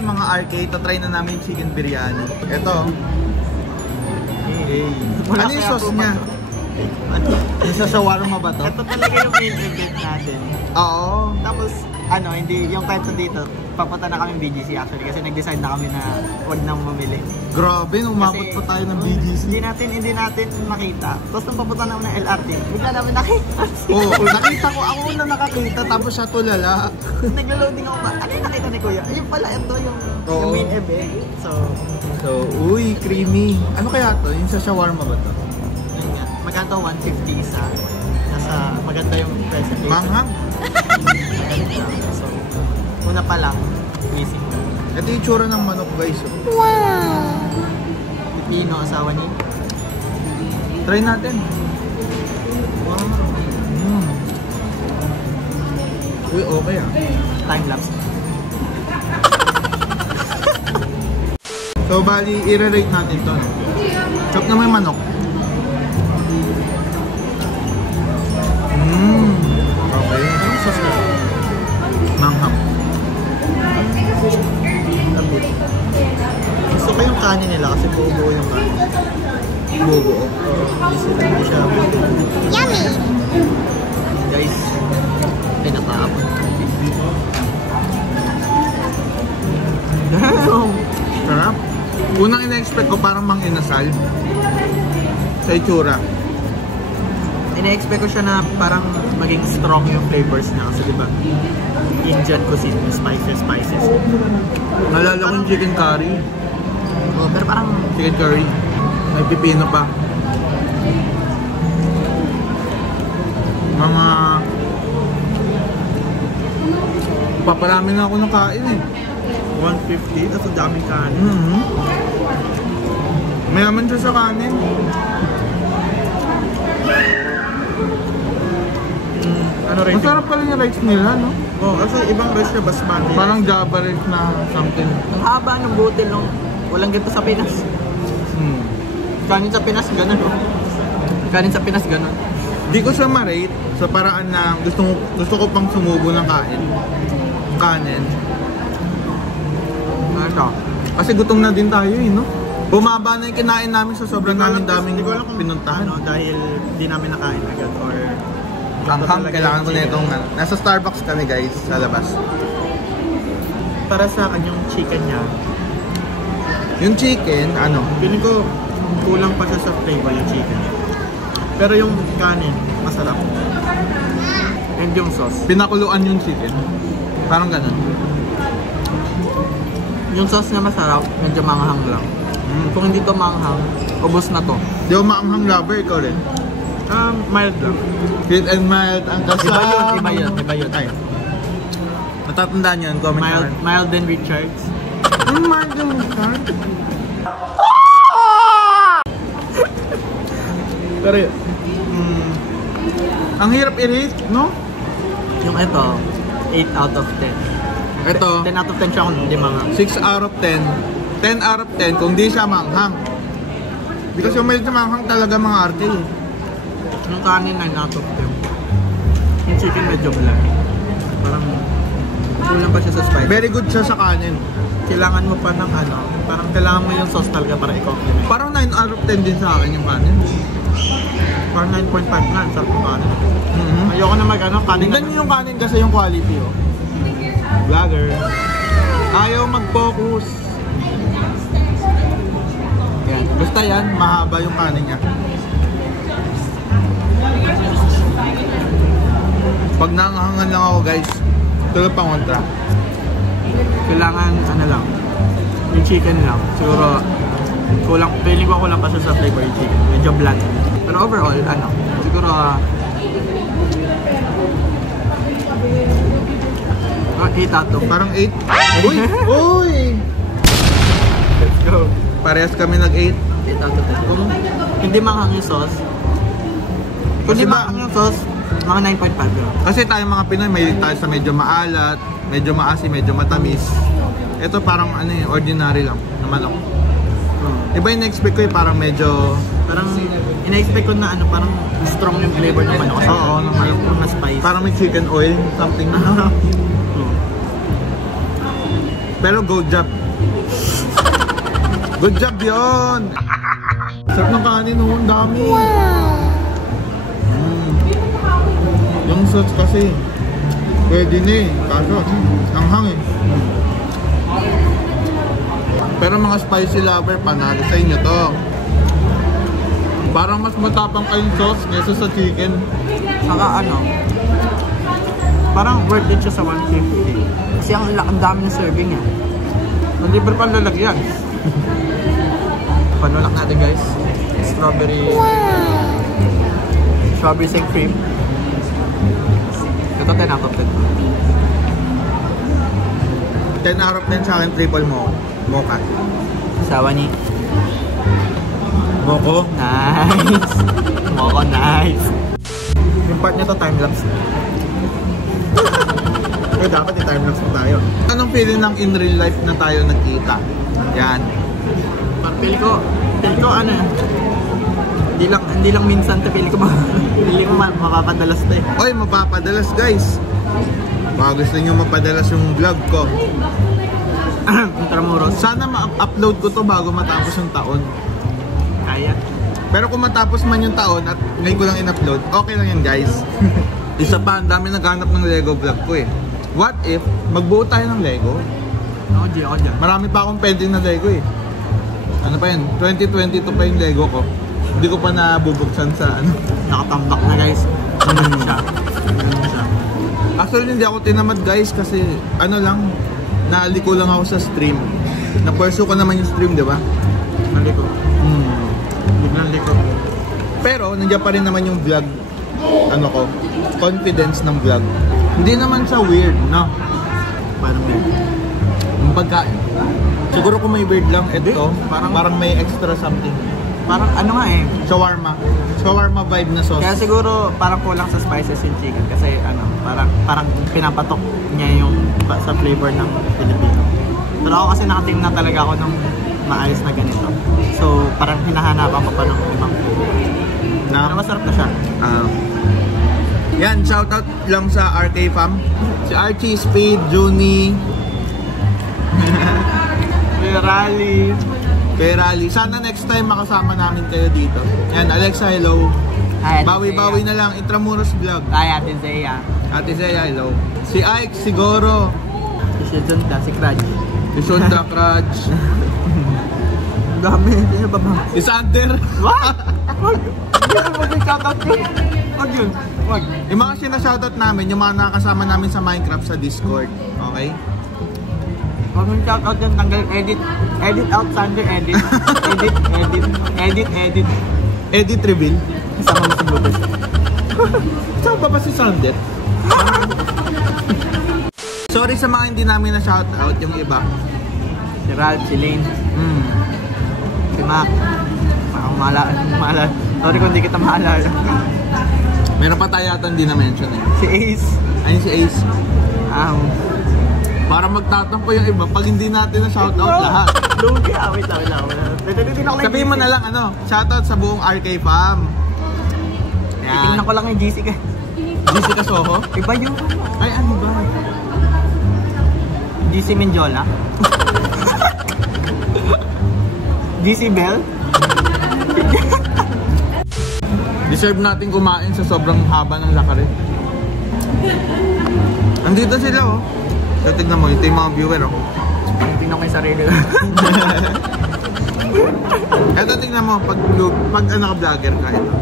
Okay, mga RK, try na namin yung chicken biryani. Ito. Hey. Ano yung sauce niya? Isa shawarma ba to? Ito talaga yung main event natin. Oo. Tapos, hindi, yung types dito, papunta na kami BGC actually kasi nag-decide na kami na huwag nang mamili. Grabe, umabot pa tayo ng BGC. Hindi natin makita. Tapos nung papunta naman ng LRT, bigla namin nakita. Oo, nakita ko. Ako na nakakita, tapos siya tulala. Naglo-loading ako ba? Ano yung nakita ni Kuya? Ayun pala, ito yung main event. So, uy, creamy. Ano kaya to? Yung sa shawarma ba to? Yun nga. Magkano 150 isa. Nasa maganda yung presentation. Manghang? Maganda. So, una pa lang, missing. Ito yung tsura ng manok, guys. Wow! Pipino, asawa niya. Try natin. Wow! Uy, okay ah. Time-lapse. So, bali, i-rate natin to. Chop na may manok. Okay. Anong sauce na? Manghang. Labit. Gusto ko yung kanin nila kasi buo-buo yung kanin. Buo-buo. Hindi siya buo-buo. Yummy! Guys, pinakaapon. Damn! Sarap. Unang ina-expect ko parang mang-inasal. Sa itsura. Ina-expect ko siya na parang maging strong yung flavors niya kasi diba Indian cuisine, spices. Nalala ko yung chicken curry. Oh, pero parang Chicken curry. May pipino pa. Mga... Paparami na ako ng kain eh. 150, tapos ang daming kanin. Mayaman siya sa kanin. Ano rin? Masarap pa rin yung rice nila, no? Oh, kasi ibang rice na basmati. Parang Java rice na something. Ang haba ng butil nung walang ganito sa Pinas. Kanin sa Pinas, gano'n, no? Kanin sa Pinas, gano'n. Di ko siya ma-rate sa paraan na gusto ko pang sumubo ng kanin. Ano? Kasi gutom na din tayo eh, no? Bumaba na yung kinain namin sa sobrang daming pinuntahan. Ano, dahil di namin nakain agad or... Hanghang, kailangan ko na itong... Nasa Starbucks kami guys, sa labas. Para sa akin yung chicken niya. Yung chicken, ano? Feeling ko kulang pa siya sa flavor yung chicken. Pero yung kanin, masarap. And yung sauce. Pinakuluan yung chicken. Parang ganun. Yung sauce na masarap, medyo manghang lang. Kung hindi to manghang, ubos na to. Di ako maanghang lover, ikaw rin. Mild lang. Sweet and mild ang kasama. Iba yun. Ay. Natatandaan yun, comment Mild and Richards. Mild and Richards? Pero yun. Ang hirap i-rate, no? Yung ito, 8 out of 10. Ito, 10 out of 10 siya kung hindi manghang. 6 out of 10. 10 out of 10 kung di siya manghang. Because yung medyo manghang talaga mga arte eh. Yung kanin 9 out of 10. Yung chicken medyo bland. Parang kulang pa siya sa spice. Very good siya sa kanin. Kailangan mo pa ng ano, parang kailangan mo yung sauce talaga para i-compliment. Parang 9 out of 10 din sa akin yung kanin. Parang 9.5 na, sarap yung kanin. Ayoko na mag-ano, kanin. Tingnan nyo yung kanin kasi yung quality oh. Vlogger. Ayaw mag-focus. Yan. Basta yan, mahaba yung kanin niya. Pag nangahangan lang ako guys, tulad pang kontra. Kailangan ano lang, yung chicken lang. Siguro, feeling ko kulang pa siya sa flavor yung chicken. Medyo bland. Pero overall, ano, siguro 8 out of. Parang 8. Uy! Uy! Let's go. Parehas kami nag-8. 8 out of 10. Kung hindi manghang yung sauce, kung hindi manghang yung sauce, mga 9.5. Kasi tayo mga Pinoy, may tayo sa medyo maalat, medyo maasim, medyo matamis. Ito parang ano eh, ordinary lang na manok. Iba yung na-expect ko eh, parang medyo... Parang ina-expect ko na ano, parang strong yung flavor ng manok. Oo, ng manok. Mas spicy. Parang may chicken oil, something. Pero good job. Good job yun! Sarap ng kanin, oh. Ang dami. Yung sauce kasi, pwede na eh. Kaso, hanghang eh. Pero mga spicy lover, panalo sa inyo to. Parang mas matapang kayong sauce kaysa sa chicken. Saka ano, parang worth it siya sa 150. Kasi ang dami ng serving eh. Nalibre pa lalagyan. Panulak natin guys. Strawberry. Strawberry egg cream. Ito 10 out of 10. 10 out of 10 sa akin, triple mocha. Sawa ni Moko? nice. Moko nice. Yung part niya to time-lapse. Eh, dapat i-time-lapse na tayo. Anong feeling ng in real life na tayo nagkita? Yan. Feel ko ano, hindi lang minsan to, feel ko mapapadalas to eh. Oy, mapapadalas guys. Baka gusto nyo mapadalas yung vlog ko. Intramuros. Sana ma-upload ko to bago matapos yung taon. Kaya. Pero kung matapos man yung taon at ngayon ko lang in-upload, okay lang yan guys. Isa pa, ang dami naghanap ng Lego vlog ko eh. What if magbuo tayo ng Lego? Ako dyan. Marami pa akong pending na Lego eh. Ano pa yun? 2022 pa yung Lego ko. Hindi ko pa nabubuksan sa ano. Nakatambak na guys. Naman siya. Actually hindi ako tinamad guys kasi ano lang, naliko lang ako sa stream. Na-pursue ko naman yung stream, di ba? Naliko. Biglang liko. Pero nandiyan pa rin naman yung vlog, ano ko, confidence ng vlog. Hindi naman sa weird, no? Parang weird. Yung pagkain. Siguro kung may weird lang, ito, parang may extra something. Parang ano nga eh. Shawarma. Shawarma vibe na sauce. Kaya siguro parang kulang sa spices yung chicken kasi ano, parang pinapatok niya yung sa flavor ng Filipino. Pero ako kasi nakatim na talaga ako ng maayos na ganito. So parang hinahanapan ko pa ng ibang flavor. Pero masarap na siya. Yan, shoutout lang sa RK Fam. Si Archie, Speed, Juni, Rally. Sana next time makasama namin kayo dito. Yan, Alexa, hello. Hi, Bawi-bawi na lang, Intramuros Vlog. Hi, Ate Zea. Ate Zea, hello. Si Ike, siguro. Si Shizunda, si Kraj. Si Shunda, Kraj. Dami, hindi na baba. Si Sander. What? Wag! Hindi na mag-shoutout yun. Wag yun. Wag. Yung mga sinashoutout namin, yung mga nakasama namin sa Minecraft sa Discord. Okay? Huwag mong shoutout yun, tanggal, edit. Edit out, Sander, edit. Edit. Edit reveal. Isama mo sa bloopers. Saan ba si Sander? Sorry sa mga hindi namin na shoutout yung iba. Si Ralph, si Lane. Si Mac. Parang maalala. Sorry kung hindi kita maalala. Meron pa tayo yata hindi na-mention eh. Si Ace. Ayun si Ace. Para magtatampo yung iba pag hindi natin na shoutout lahat. Lugi, wait lang. Sabihin mo na lang ano, shoutout sa buong RK Fam. Yan. Tingnan ko lang yung GC ka. GC ka Soho? Iba yun. Ay, ano ba? GC Menjola. GC Bell. Deserve natin kumain sa sobrang haba ng lakarin. Andito sila oh. So tignan mo, ito yung mga viewer oh. Tingnan ko yung sarili ko. Eto tingnan mo, pag ano ka vlogger ka ito.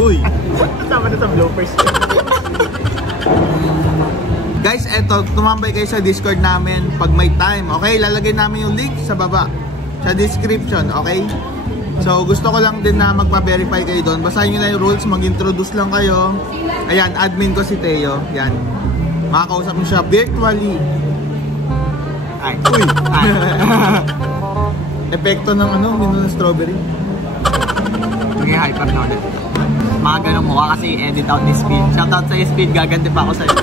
Uy! Kasama na sa bloopers. Guys, eto, tumambay kayo sa Discord namin pag may time, okay? Lalagay namin yung link sa baba, sa description, okay? So, gusto ko lang din na magpa-verify kayo doon. Basahin nyo na yung rules, mag-introduce lang kayo. Ayan, admin ko si Teo. Yan. Makakausap mo siya virtually. Ay. Uy! Epekto ng ano, mino ng strawberry. Maging hyper na ulit. Mga ganun mukha kasi edit out ni Speed. Shoutout sa Speed, gaganti pa ako sa'yo.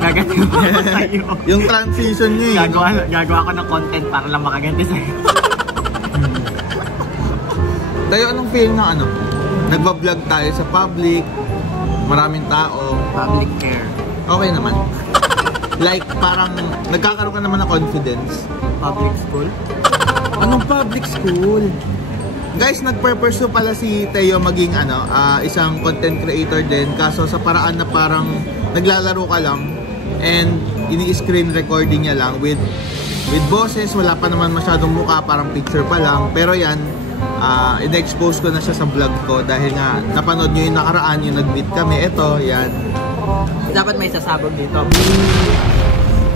Gaganti pa ako sa'yo. Yung transition niya eh. Gagawa ko ng content para lang makaganti sa'yo. Tayo, anong feeling na ano? Nagbablog tayo sa public, maraming tao. Public care. Okay naman. Like, parang nagkakaroon ka naman ng confidence. Public school? Anong public school? Guys, nagpe-pursue pala si Teo maging isang content creator din. Kaso sa paraan na parang naglalaro ka lang and ini-screen recording niya lang with boses. Wala pa naman masyadong mukha, parang picture pa lang. Pero yan, in-expose ko na siya sa vlog ko dahil nga napanood nyo yung nakaraan, yung nag-meet kami. Ito, yan. Dapat may sasabog dito.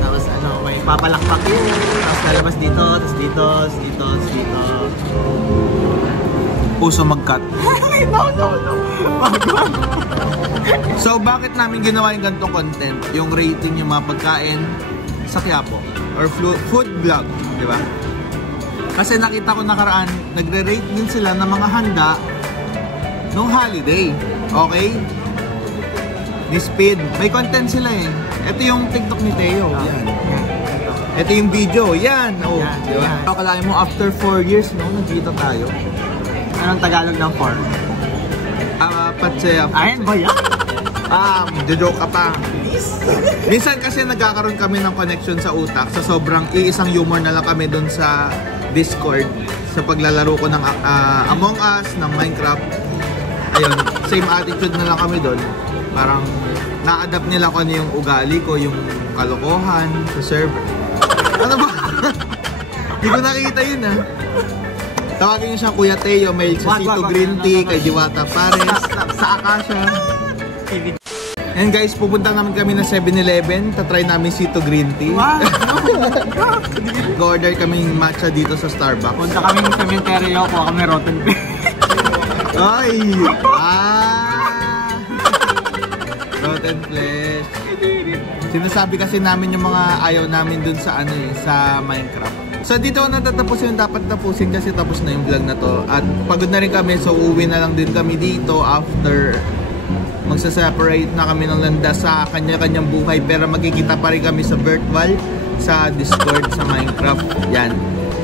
Tapos may papalakpak yun. Tapos lalabas dito, tapos dito, tapos dito, tapos dito. Puso mag-cut. No. Wag. So, bakit namin ginawa yung ganitong content? Yung rating yung mga pagkain sa Quiapo. Or food vlog, di ba? Kasi nakita ko nakaraan, nagre-rate din sila ng mga handa nung holiday. Okay? Ni Speed. May content sila eh. Ito yung TikTok ni Teo. Yan. Ito yung video. Yan. Oh, yan, di ba? Akalain mo, after 4 years, no, nagkita tayo. Anong Tagalog ng 4? Patsaya. Ayan ba yan? Jojoke ka pa. Minsan kasi nagkakaroon kami ng connection sa utak. Sa sobrang iisang humor na lang kami dun sa Discord. Sa paglalaro ko ng Among Us, ng Minecraft. Ayun, same attitude na lang kami dun. Parang na-adapt nila ko ano yung ugali ko, yung kalokohan sa server. Ano ba? Hindi ko nakita yun Tawagin niyo siya Kuya Teo, mail sa Sito Green Tea, kay Diwata Pares, sa Akasha. And guys, pupunta naman kami ng 7-Eleven, tatry namin Sito Green Tea. Wow! Go-order kaming matcha dito sa Starbucks. Punta kami ng cementerio, kuha kami rotten fish. Ay! Rotten flesh. Sinasabi kasi namin yung mga ayaw namin dun sa sa Minecraft. So dito ako natatapos yung dapat tapusin kasi tapos na yung vlog na to. At pagod na rin kami, so uuwi na lang din kami dito after magsa-separate na kami ng landas sa kanya-kanyang buhay. Pero magkikita pa rin kami sa virtual, sa Discord, sa Minecraft. Yan.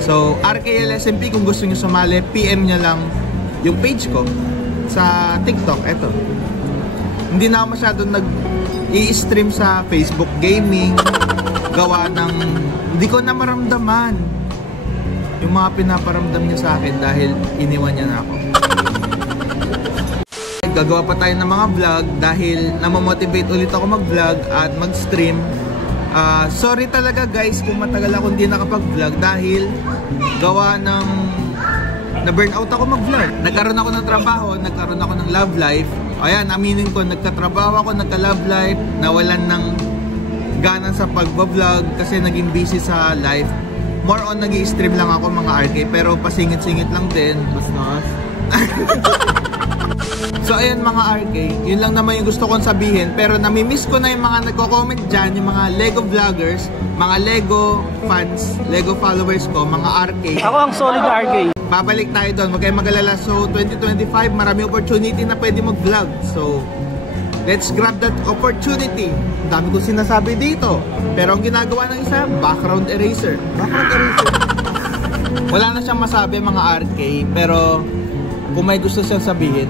So RKLSMP, kung gusto nyo sumali, PM nyo lang yung page ko sa TikTok. Eto. Hindi na ako masyadong nag-i-stream sa Facebook Gaming. Gawa ng hindi ko na maramdaman yung mga pinaparamdam niya sa akin dahil iniwan niya na ako. Gagawa pa tayo ng mga vlog dahil namamotivate ulit ako mag-vlog at mag-stream. Sorry talaga guys kung matagal ako hindi nakapag-vlog dahil gawa ng na-burnout ako mag-vlog. Nagkaroon ako ng trabaho, nagkaroon ako ng love life. Ayan, aminin ko, nagkatrabaho ako, nagka-love life, nawalan ng ganan sa pagbablog kasi naging busy sa life. More on nag-i-stream lang ako mga RK pero pasingit-singit lang din. Mas. So ayan mga RK, yun lang naman yung gusto kong sabihin. Pero namimiss ko na yung mga nagko-comment dyan, yung mga Lego vloggers, mga Lego fans, Lego followers ko, mga RK. Ako ang solid RK. Babalik tayo doon, huwag kayong mag-alala. So 2025, marami opportunity na pwede mag-vlog. So let's grab that opportunity. Ang dami kong sinasabi dito. Pero ang ginagawa ng isa, background eraser. Background eraser. Wala na siyang masabi mga RK. Pero kung may gusto siyang sabihin,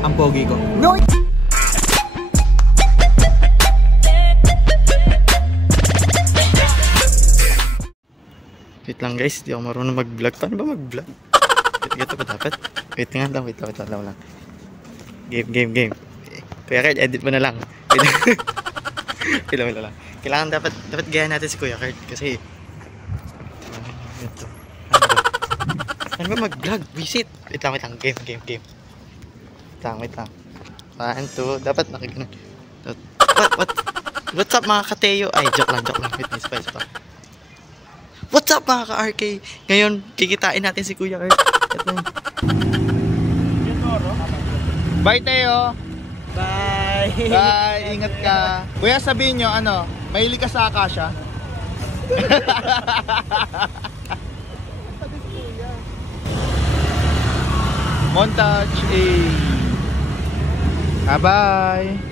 ang pogi ko. No! Wait lang guys, di ako marunong mag-vlog. Paano ba mag-vlog? Ito ba dapat? Wait nga lang, wait lang. Game. Kuya Kurt, edit mo na lang. Wait lang. Kailangan dapat gaya natin si Kuya Kurt kasi ito. Ano ba mag-vlog? Visit. Wait lang. Game. Wait lang. 1, 2. Dapat nakikita. What's up mga ka-Teo? Ay, joke lang. Wait, may spice pa. What's up mga ka-RK? Ngayon, kikitain natin si Kuya Kurt. Ito. Bye Teo! Bye! Bye! Ingat ka! Kuya, sabihin nyo, mahilig ka sa Akasha? Montage A! Bye-bye!